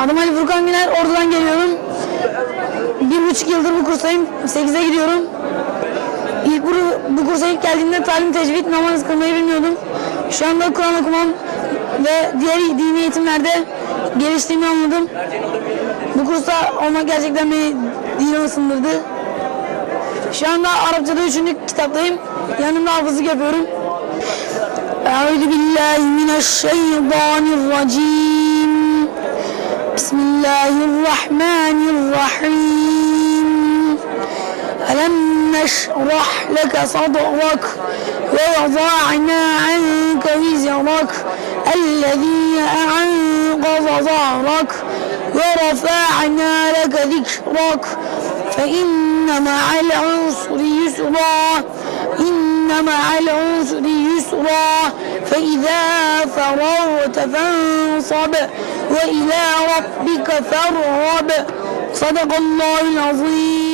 Adım Ali Furkan Güner, Ordu'dan geliyorum. Bir buçuk yıldır bu kurstayım, sekize gidiyorum. İlk bu, bu kursa ilk geldiğimde talim, tecvid, namaz kılmayı bilmiyordum. Şu anda Kur'an okumam ve diğer dini eğitimlerde geliştiğimi anladım. Bu kursa olmak gerçekten beni dine ısındırdı. Şu anda Arapçada üçüncü kitaptayım. Yanımda hafızlık yapıyorum. Euzu billahi. الله الرحمن الرحيم. ألم نشرح لك صدرك ووضعنا عنك وزرك الذي أنقض ظهرك ورفعنا لك ذكرك. فإن مع العسر يسرا إن مع العسر يسرا. فإذا فرغت فانصب وإلى ربك فارغب. صدق الله العظيم.